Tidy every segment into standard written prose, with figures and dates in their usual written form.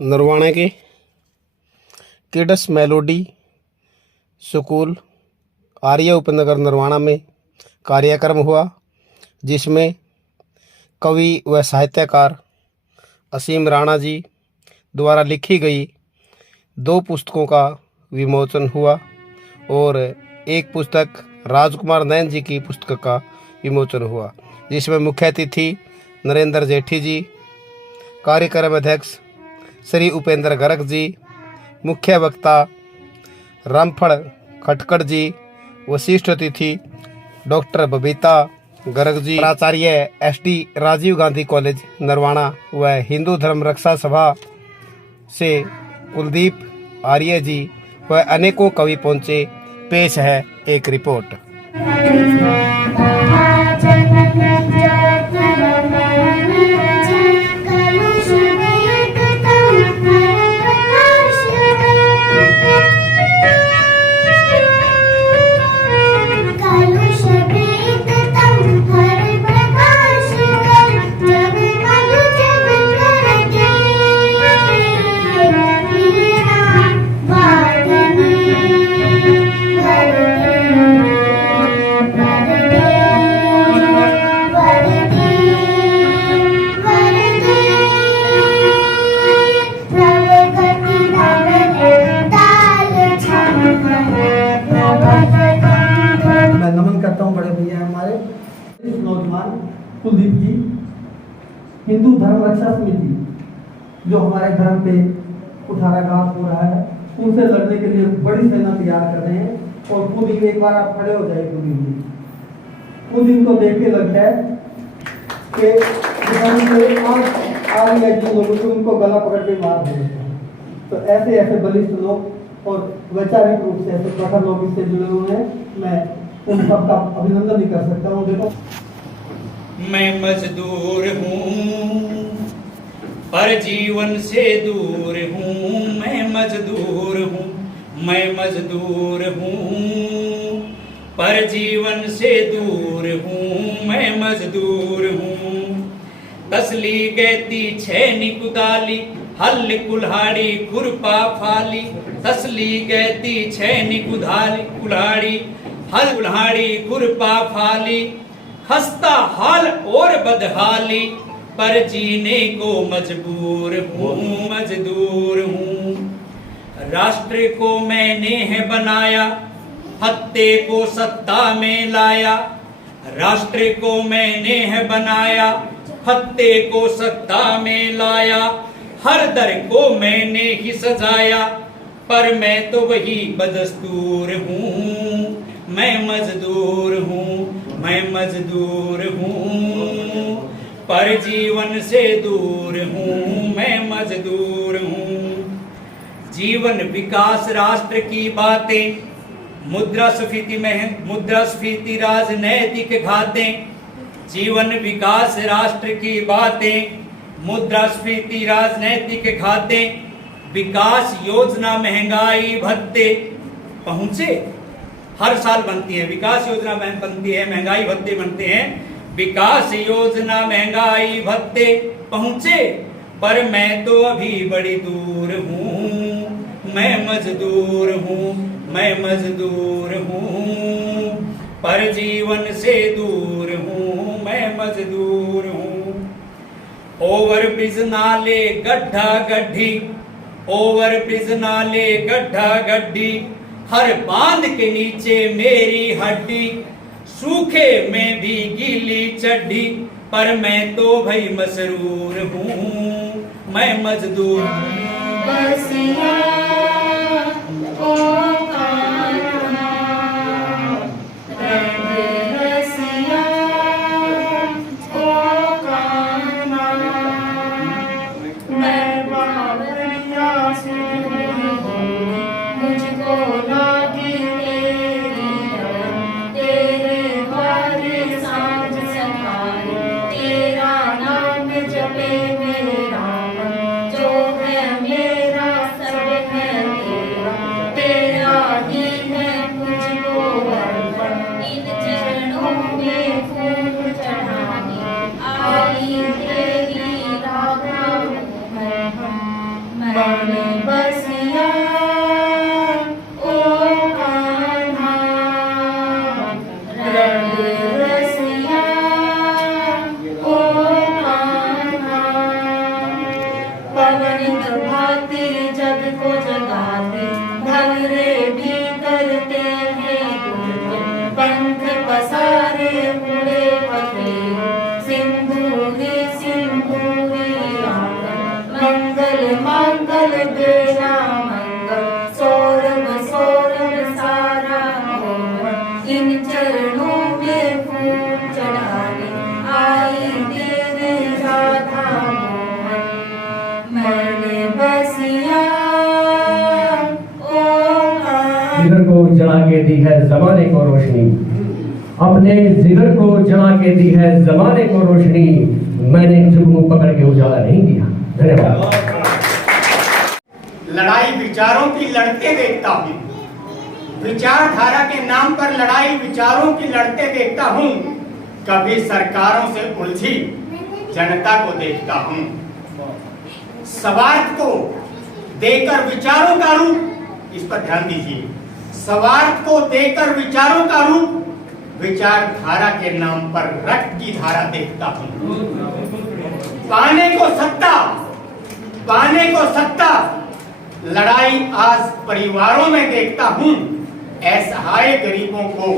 नरवाणे के kids melody school आर्य उपनगर नरवाणा में कार्यक्रम हुआ, जिसमें कवि व साहित्यकार असीम राणा जी द्वारा लिखी गई 2 पुस्तकों का विमोचन हुआ और एक पुस्तक राजकुमार नयन जी की पुस्तक का विमोचन हुआ, जिसमें मुख्य अतिथि नरेंद्र जेठी जी, कार्यक्रम अध्यक्ष श्री उपेंद्र गर्ग जी, मुख्य वक्ता रामफल खटकड़ जी, वशिष्ठ अतिथि डॉक्टर बबीता गर्ग जी, प्राचार्य SD राजीव गांधी कॉलेज नरवाणा व हिंदू धर्म रक्षा सभा से कुलदीप आर्य जी व अनेकों कवि पहुंचे। पेश है एक रिपोर्ट। नौजवान कुलदीप जी, हिंदू धर्म रक्षा समिति जो हमारे धर्म पे कुठाराघात हो रहा है, उनसे लड़ने के लिए बड़ी सेना तैयार कर रहे हैं। और कुलदीप, एक बार आप खड़े हो जाए। कुलदीप को देख के लगता है कि उनको गला पकड़ के मार देते हैं। तो ऐसे ऐसे बलिष्ठ लोग और वैचारिक रूप से ऐसे प्रखर लोग इससे जुड़े हुए हैं। मैं उन सबका अभिनंदन नहीं कर सकता हूँ। देखो, मैं मजदूर हूँ पर जीवन से दूर हूँ, मैं मजदूर हूँ, मैं मजदूर हूँ पर जीवन से दूर हूँ, मैं मजदूर हूँ। तसली गैती छैनी कुदाली, हल कुल्हाड़ी खुरपा फाली, तसली गैती छैनी कुल्हाड़ी हल कुल्हाड़ी खुरपा फाली, हंसता हाल और बदहाली पर जीने को मजबूर हूँ, मजदूर हूँ। राष्ट्र को मैंने है बनाया, हत्ते को सत्ता में लाया, राष्ट्र को मैंने है बनाया, हत्ते को सत्ता में लाया, हर दर को मैंने ही सजाया पर मैं तो वही बदस्तूर हूँ, मैं मजदूर हूँ, मैं मजदूर हूँ पर जीवन से दूर हूँ, मैं मजदूर हूँ। जीवन विकास राष्ट्र की बातें, मुद्रास्फीति राजनैतिक घातें, जीवन विकास राष्ट्र की बातें, मुद्रास्फीति राजनैतिक घातें, विकास योजना महंगाई भत्ते पहुंचे, हर साल बनती है विकास योजना बनती है, महंगाई भत्ते बनते हैं, विकास योजना महंगाई भत्ते पहुंचे पर मैं तो अभी बड़ी दूर हूँ, मैं मजदूर हूँ, मैं मजदूर हूँ पर जीवन से दूर हूँ, मैं मजदूर हूँ। ओवर ब्रिज नाले गड्ढा गड्ढी, ओवर ब्रिज नाले गड्ढा गड्ढी, हर बांध के नीचे मेरी हड्डी, सूखे में भी गीली चड्डी पर मैं तो भाई मसरूर हूँ, मैं मजदूर बसिया ओ मन बसिया ओ कान्हा रंग रसिया ओ कान्हा पवन भाते जग को जगाते भंवरे भी करते हैं पंख पसारे उड़े पते सिंदूरी सिंदूरी मंगल मंगल बेला मंगल सौरभ सौरभ सारा मोहन इन चरणों में फूल चढ़ाने आई तेरे राधा मोहन मन बसिया ओ जिगर को जला के दी है जमाने को रोशनी, अपने जिगर को जला के दी है जमाने को रोशनी, मैंने जुगनू पकड़ के उजाला नहीं किया। धन्यवाद। लड़ाई विचारों की लड़ते देखता हूँ, विचारधारा के नाम पर लड़ाई विचारों की लड़ते देखता हूँ, कभी सरकारों से उलझी जनता को देखता हूँ। स्वार्थ को देकर विचारों का रूप, इस पर ध्यान दीजिए, स्वार्थ को देकर विचारों का रूप विचारधारा के नाम पर रक्त की धारा देखता हूँ। पाने को सत्ता लड़ाई आज परिवारों में देखता हूँ, असहाय गरीबों को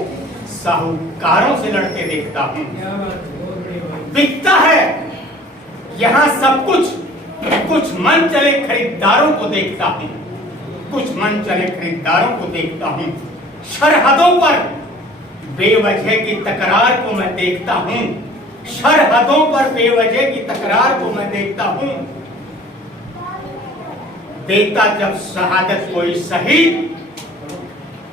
साहूकारों से लड़ते देखता हूँ। बिकता है यहाँ सब कुछ मन चले खरीदारों को देखता हूँ, कुछ मन चले खरीदारों को देखता हूँ। सरहदों पर बेवजह की तकरार को मैं देखता हूँ, सरहदों पर बेवजह की तकरार को मैं देखता हूँ। देता जब शहादत कोई शहीद,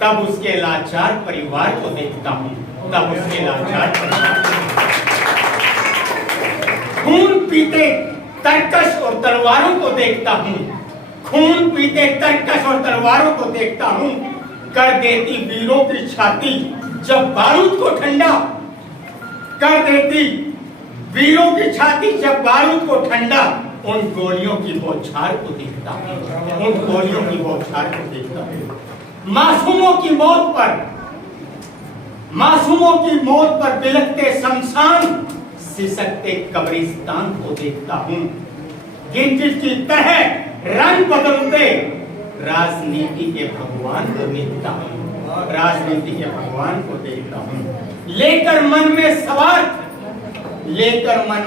तब उसके लाचार परिवार को देखता हूँ, तब उसके लाचार परिवार खून पीते तरकश और तलवारों को देखता हूँ, खून पीते तरकश और तलवारों को देखता हूँ। कर देती वीरों की छाती जब बारूद को ठंडा, कर देती वीरों की छाती जब बारूद को ठंडा, उन गोलियों की बौछार को देखता हूँ, उन गोलियों की बौछार को देखता हूँ। मासूमों की मौत पर बिलखते शमशान, सिसकते कब्रिस्तान को देखता हूँ। गिरगिट की तरह रंग बदलते राजनीति के भगवान को देखता हूँ, राजनीति के भगवान को देखता हूँ। लेकर मन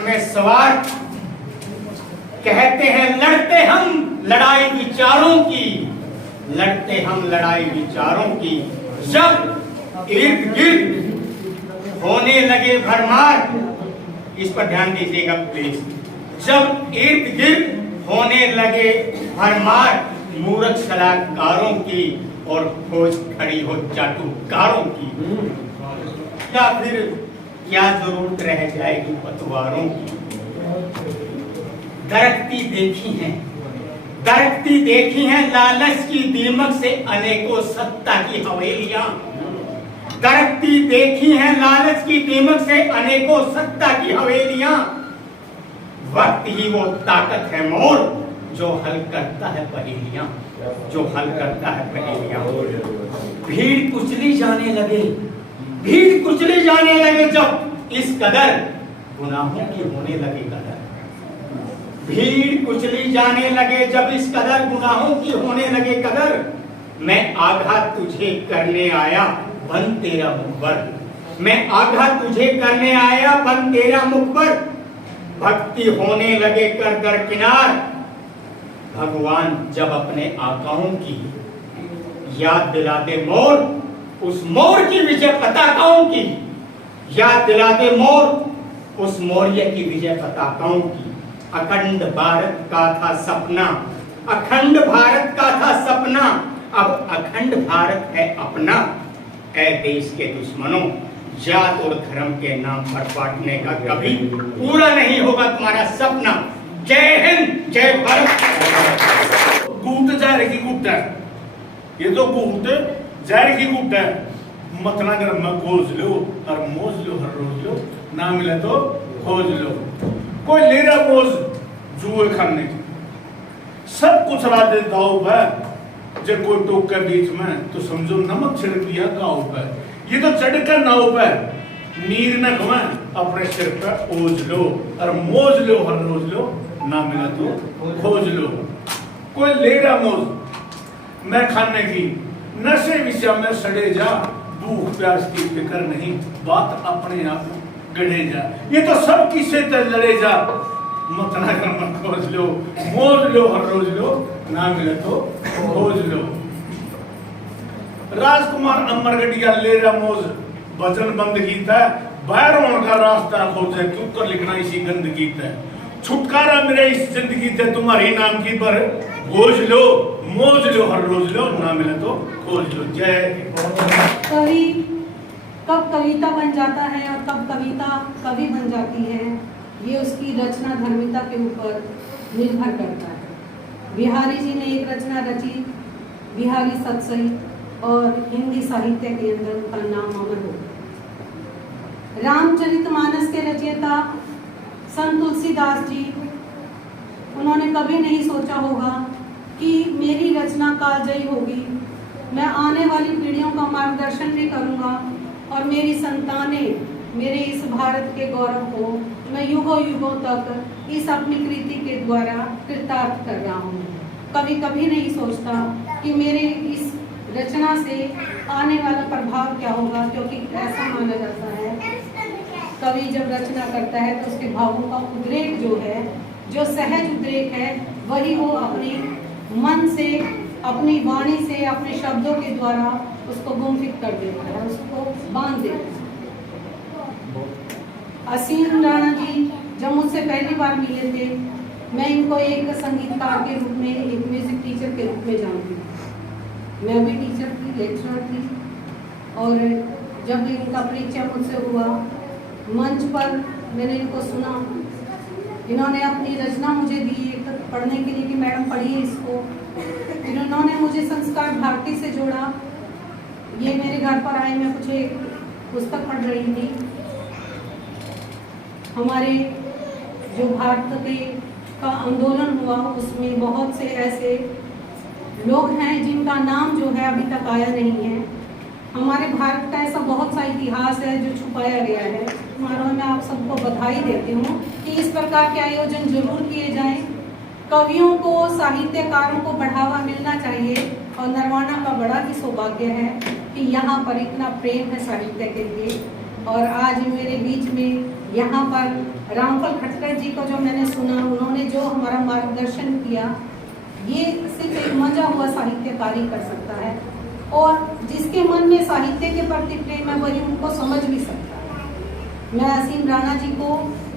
में स्वार्थ कहते हैं लड़ते हम लड़ाई विचारों की, लड़ते हम लड़ाई विचारों की। जब इर्द गिर्द होने लगे भरमार, इस पर ध्यान दीजिएगा प्लीज, जब इर्द गिर्द होने लगे भरमार मूर्ख सलाहकारों की और खोज खड़ी हो चाटुकारों की, या फिर क्या जरूरत रह जाएगी पतवारों की। दरकती देखी हैं लालच की दीमक से अनेकों सत्ता की हवेलियां, दरकती देखी हैं लालच की दीमक से अनेकों सत्ता की हवेलियां। वक्त ही वो ताकत है मोर जो हल करता है पहेलियां, जो हल करता है पहेलियां। भीड़ कुचली जाने लगे जब इस कदर गुनाहों की होने लगे कदर, भीड़ कुचली जाने लगे जब इस कदर गुनाहों की होने लगे कदर। मैं आघात तुझे करने आया बन तेरा मुखबर, मैं आघात तुझे करने आया बन तेरा मुखबर। भक्ति होने लगे कर दरकिनार, भगवान जब अपने आकाओं की याद दिला दे मोर, उस मोर की विजय पताकाओं की याद दिला दे मोर, उस मौर्य की विजय पताकाओं की। अखंड भारत का था सपना, अखंड भारत का था सपना, अब अखंड भारत है अपना। ऐ देश के दुश्मनों, जात और धर्म के नाम पर बांटने का कभी पूरा नहीं होगा तुम्हारा सपना। जय हिंद, जय भारत। गुट जहर की गुट है, ये तो गुट जहर की गुट है। मतना कर मैं खोज लो और मोज लो, हर रोज लो, ना मिले तो खोज लो। कोई ले रहा बोझ जुए खाने की, सब कुछ राधे दाव पे। जब कोई टोक के बीच में तो समझो नमक छिड़क दिया गाँव पे। ये तो चढ़ कर नाव पे नीर न घुमा अपने सिर पे ओझ लो और मौज लो, हर रोज लो, ना मिला तो खोज लो। कोई ले रहा मौज मैं खाने की, नशे विषय में सड़े जा, भूख प्यास की फिक्र नहीं, बात अपने आप गढ़े जा। ये तो सब किसे ते लड़े जा, मत ना कर मत खोज लो, मौज लो, हर रोज लो, ना मिले तो खोज लो। राजकुमार अमरगढ़िया ले रहा मौज, वचन बंद कीता, बाहर होने का रास्ता खोजे, क्यों कर लिखना इसी गंदगी है। छुटकारा मेरे इस जिंदगी से तुम्हारी नाम की पर, खोज लो, मौज लो, हर रोज लो, ना मिले तो खोज लो। जय। कवि कब कविता बन जाता है और कब कविता कवि बन जाती है, ये उसकी रचना धर्मिता के ऊपर निर्भर करता है। बिहारी जी ने एक रचना रची, बिहारी सतसहित, और हिंदी साहित्य के अंदर उनका नाम अमर हो गया। रामचरितमानस के रचयिता संत तुलसीदास जी, उन्होंने कभी नहीं सोचा होगा कि मेरी रचना कालजयी होगी, मैं आने वाली पीढ़ियों का मार्गदर्शन भी करूंगा और मेरी संतानें मेरे इस भारत के गौरव को मैं युगों युगों तक इस अपनी कृति के द्वारा कृतार्थ कर रहा हूँ। कभी कभी नहीं सोचता कि मेरे इस रचना से आने वाला प्रभाव क्या होगा, क्योंकि ऐसा माना जाता है कवि जब रचना करता है तो उसके भावों का उद्रेक जो है, जो सहज उद्रेक है, वही वो अपने मन से, अपनी वाणी से, अपने शब्दों के द्वारा उसको गुमफित कर देता है, उसको बांध देता है। असीम राणा जी जब मुझसे पहली बार मिले थे, मैं इनको एक संगीतकार के रूप में, एक म्यूजिक टीचर के रूप में जानती हूँ। मैं भी टीचर थी, लेक्चरर थी, और जब इनका परिचय मुझसे हुआ, मंच पर मैंने इनको सुना, इन्होंने अपनी रचना मुझे दी एक पढ़ने के लिए कि मैडम पढ़िए इसको। फिर उन्होंने मुझे संस्कार भारती से जोड़ा। ये मेरे घर पर आए, मैं कुछ एक पुस्तक पढ़ रही थी। हमारे जो भारत के का आंदोलन हुआ, उसमें बहुत से ऐसे लोग हैं जिनका नाम जो है अभी तक आया नहीं है। हमारे भारत का ऐसा बहुत सा इतिहास है जो छुपाया गया है। समारोह में आप सबको बधाई देती हूँ कि इस प्रकार के आयोजन जरूर किए जाएं। कवियों को, साहित्यकारों को बढ़ावा मिलना चाहिए, और नरवाना का बड़ा ही सौभाग्य है कि यहाँ पर इतना प्रेम है साहित्य के लिए। और आज मेरे बीच में यहाँ पर रामफल खटकर जी को जो मैंने सुना, उन्होंने जो हमारा मार्गदर्शन किया, ये सिर्फ एक मजा हुआ साहित्यकारी कर सकता है, और जिसके मन में साहित्य के प्रति प्रेम है वही उनको समझ भी सकता है। मैं असीम राणा जी को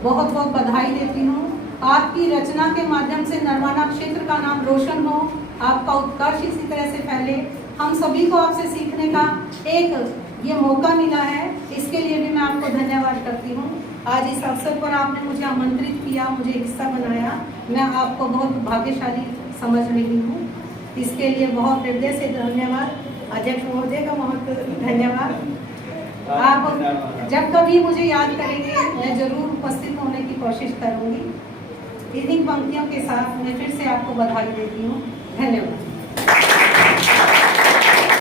बहुत बहुत बधाई देती हूँ। आपकी रचना के माध्यम से नरवाना क्षेत्र का नाम रोशन हो, आपका उत्कर्ष इसी तरह से फैले। हम सभी को आपसे सीखने का एक ये मौका मिला है, इसके लिए भी मैं आपको धन्यवाद करती हूँ। आज इस अवसर पर आपने मुझे आमंत्रित किया, मुझे हिस्सा बनाया, मैं आपको बहुत भाग्यशाली समझ रही हूँ। इसके लिए बहुत हृदय से धन्यवाद। अध्यक्ष महोदय का बहुत धन्यवाद। आप जब कभी मुझे याद करेंगे, मैं जरूर उपस्थित होने की कोशिश करूँगी। इन्हीं पंक्तियों के साथ मैं फिर से आपको बधाई देती हूँ। धन्यवाद।